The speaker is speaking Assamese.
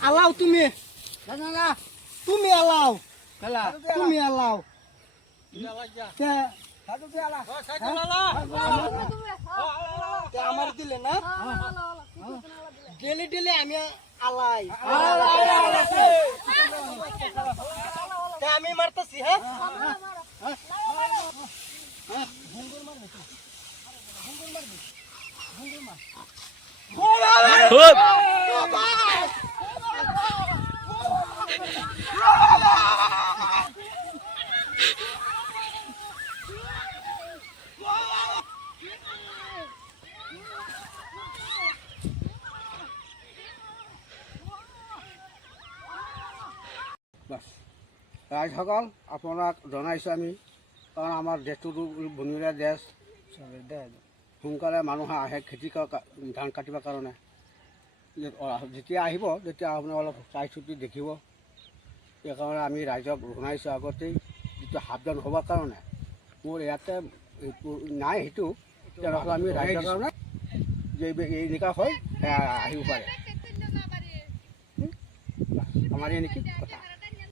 আলাও তুমি তুমি আলাও তুমি আলাও আমাৰ দিলে না ডেলি ডেলি আমি আলাই আমি মাৰতেছি হ্যাঁ ৰাইজসকল আপোনাক জনাইছোঁ আমি কাৰণ আমাৰ দেশটোতো বনৰীয়া দেশ সোনকালে মানুহে আহে খেতি ধান কাটিবৰ কাৰণে যেতিয়া আহিব তেতিয়া আপোনাৰ অলপ চাই চিতি দেখিব সেইকাৰণে আমি ৰাইজক জনাইছোঁ আগতেই যিটো সাৱধান হ'বৰ কাৰণে মোৰ ইয়াতে নাই সেইটো তেনেহ'লে আমি ৰাইজৰ কাৰণে যে এনেকুৱা হয় আহিব পাৰে আমাৰ এই নেকি কথা